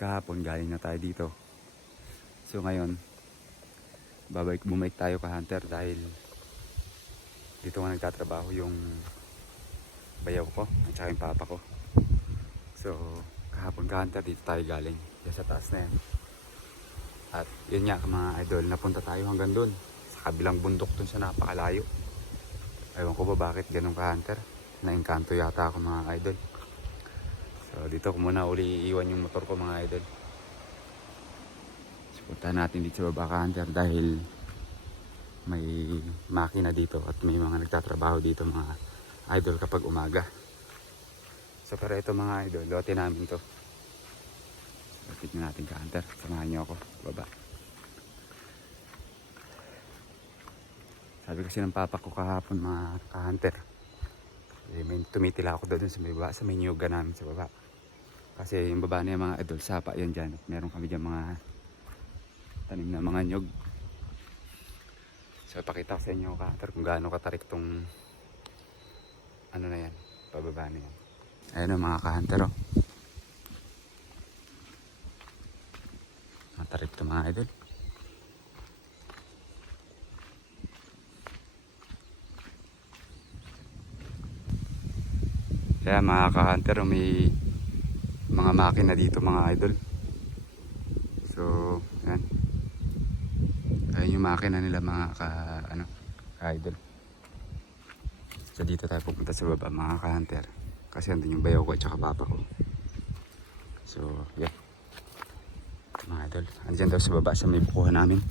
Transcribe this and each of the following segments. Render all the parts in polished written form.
kahapon galing na tayo dito. So ngayon, bumalik tayo ka Hunter dahil dito nga nagtatrabaho yung bayaw ko at saka yung papa ko. So kahapon ka Hunter dito tayo galing. Diyan sa taas na yan. At yun nga mga idol, napunta tayo hanggang dun. Sa kabilang bundok dun sa napakalayo. Ewan ko ba bakit ganun ka Hunter. Naengkanto yata ako mga idol. So dito ko muna uli iiwan yung motor ko mga idol. So punta natin dito sa baba ka Hunter dahil may makina dito at may mga nagtatrabaho dito mga idol kapag umaga. So pero ito mga idol, lote namin to. So tignan natin ka Hunter, samahan nyo ako baba. Sabi kasi ng papa ko kahapon mga ka Hunter, may tumitila ako doon sa may baba, sa may nyuga namin sa baba. Kasi yung baba na yung mga idol, sapa yan dyan. At meron kami dyan mga tanim na mga nyug. So pakita ko sa inyo ka Hunter kung gaano katarik tong ano na yan, pababa na yan. Ayun o mga ka Hunter oh. Matarik to mga idol. Kaya mga ka Hunter, may mga makina dito mga idol. So yan. Ayun yung makina nila mga ka idol. So dito tayo pupunta sa baba mga ka Hunter. Kasi andun yung bayaw ko at saka papa ko. So yan. Mga idol, andyan daw sa baba sa may bukuhan namin.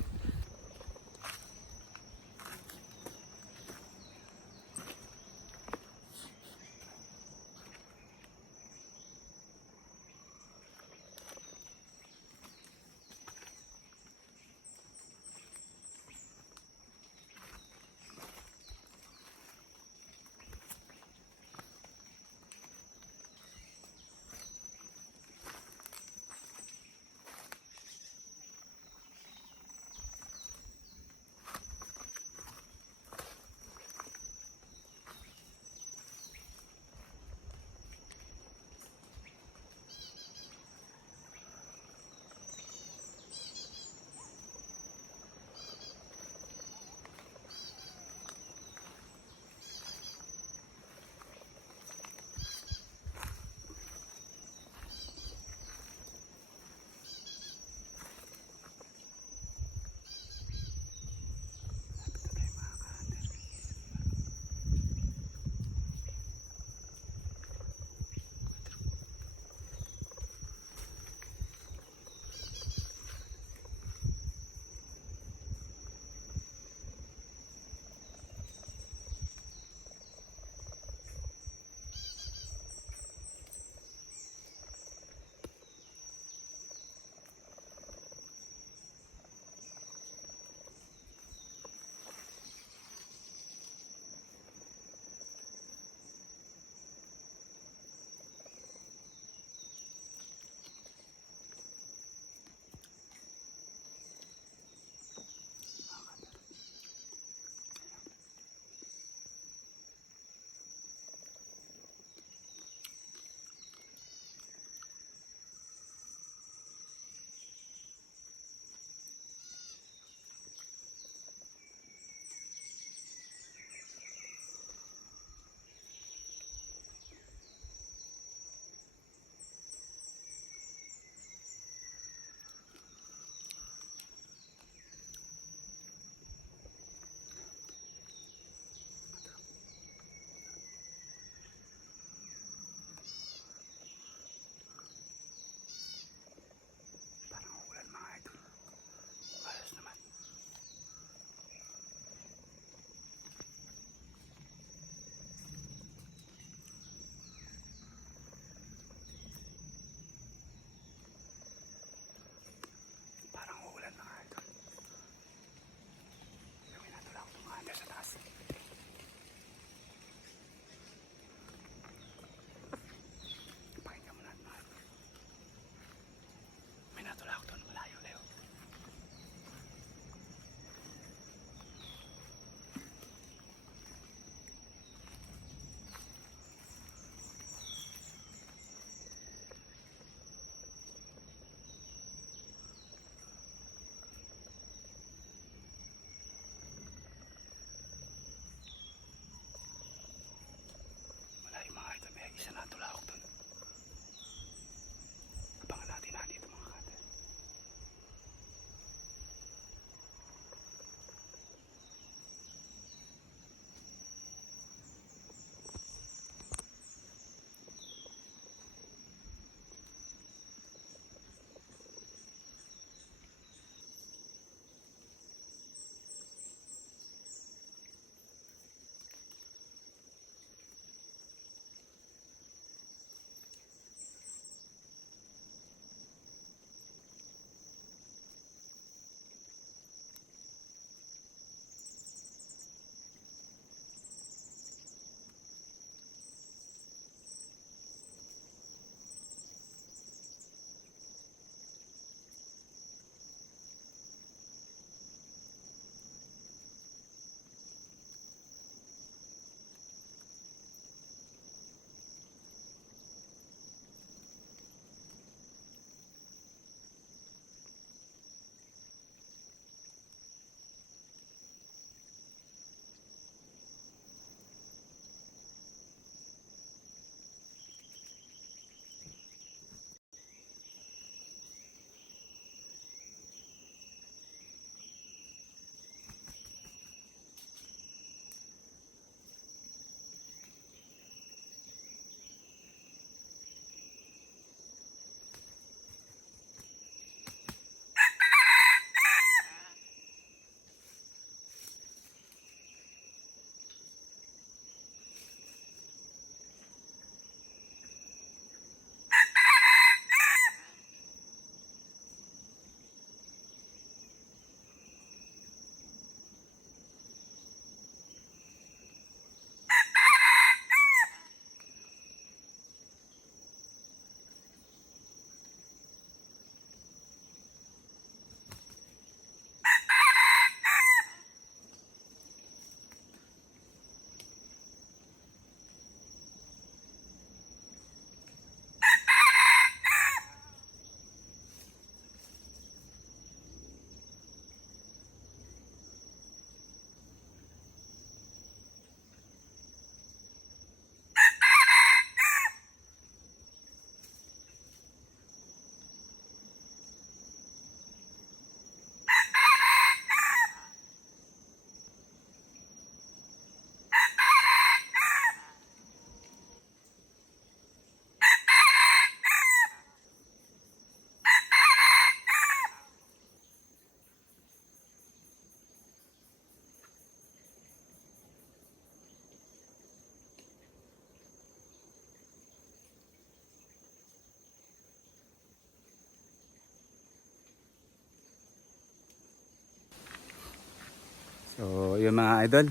So yun mga idol,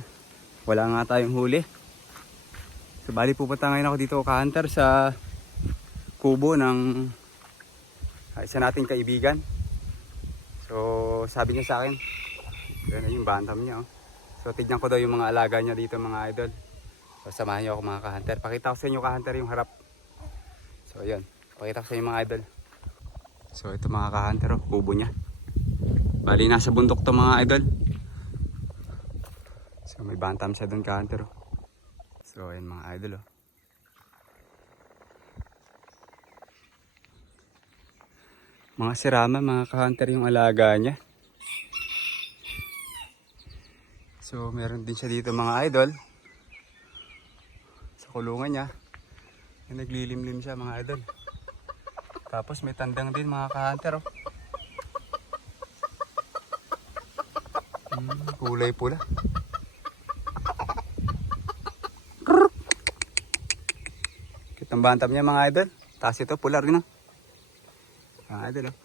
wala nga tayong huli. So bali pupunta ngayon ako dito ka-hunter sa kubo ng isa nating kaibigan. So sabi niya sa akin, yun na yung bantam niya. Oh. So tignan ko daw yung mga alaga niya dito mga idol. So samahan niyo ako mga ka-hunter. Pakita ko sa inyo ka-hunter yung harap. So yun, pakita ko sa inyo mga idol. So ito mga ka-hunter, oh, kubo niya. Bali nasa bundok to mga idol. So may bantam siya doon ka-hunter. Oh. So ayan mga idol. Oh. Mga sirama mga ka-hunter yung alaga niya. So meron din siya dito mga idol. Sa kulungan niya. Naglilimlim siya mga idol. Tapos may tandang din mga ka-hunter. Oh. Kulay pula. Kitang bantam niya mga idol. Tapos ito pula rin. Oh. Mga idol. Oh.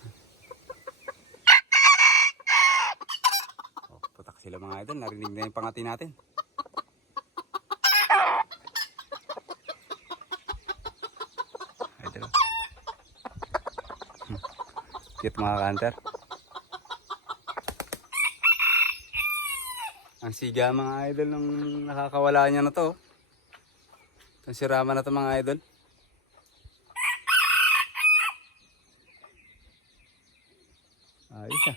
Oh, putak sila mga idol. Narinig na yung pangati natin. Idol. Oh. Cute mga ka-hunter. Ang siga mga idol nung nakakawala niya na to. Itong sirama na to mga idol. Ayos ah.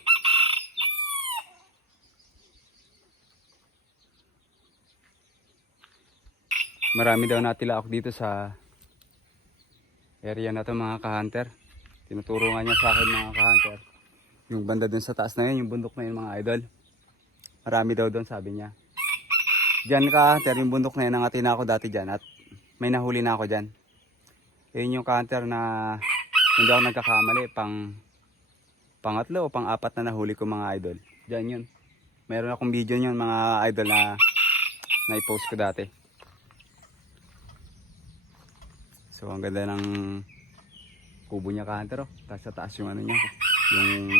Marami daw natila ako dito sa area na to mga ka-hunter. Tinuturo nga niya sa akin mga ka-hunter. Yung banda dun sa taas na yun, yung bundok na yun mga idol. Marami daw doon sabi niya. Diyan ka-hunter, yung bundok na yun, nangatin na ako dati dyan at may nahuli na ako dyan. Yun yung ka-hunter na hindi ako nagkakamali, pangatlo o pang-apat na nahuli ko mga idol. Diyan yun. Meron akong video yun mga idol na na-post ko dati. So ang ganda ng kubo niya ka-hunter. Oh. Tapos sa taas yung ano niya, yung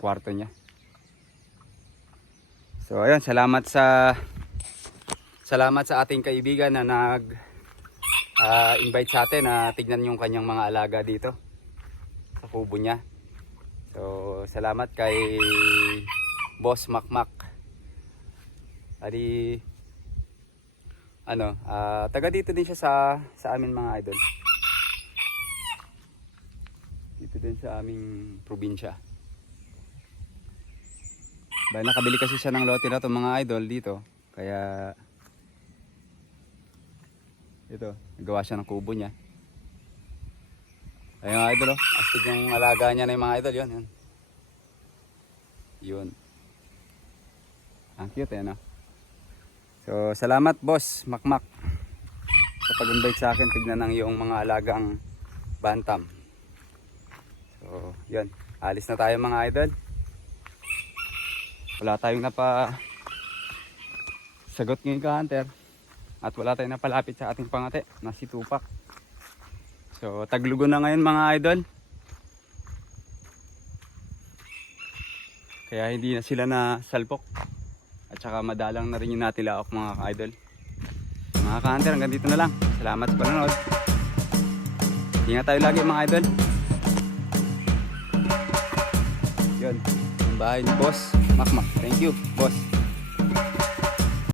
kwarto niya. So ayun, salamat sa ating kaibigan na invite sa atin na tignan yung kanyang mga alaga dito sa kubo niya. So salamat kay Boss Makmak. Adi taga dito din siya sa amin mga idol. Dito din sa aming probinsya. Dahil nakabili kasi siya ng lote na to mga idol dito. Kaya ito, nagawa siya ng kubo niya. Ayun mga idol, oh. Astig yung alaga niya na yung mga idol. Yun. Yun. Ang cute eh, no? So, salamat boss, Makmak. Sa pag-invite sa akin, tignan ng iyong mga alagang bantam. So, yun. Alis na tayo mga idol. Wala tayong sagot ngayon ka-hunter. At wala tayong napalapit sa ating pangate na si Tupac. So taglugo na ngayon mga idol. Kaya hindi na sila na salpok. At saka madalang na rin yung natilaok mga ka-idol. Mga ka-hunter, hanggang dito na lang. Salamat sa panonood. Ingat tayo lagi mga idol. Yun, yung bahay ni Boss Makmak. Thank you, Boss.